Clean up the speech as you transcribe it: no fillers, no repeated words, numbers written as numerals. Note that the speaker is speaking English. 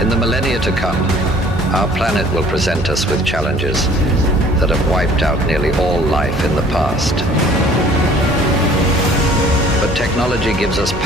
In the millennia to come, our planet will present us with challenges that have wiped out nearly all life in the past. But technology gives us power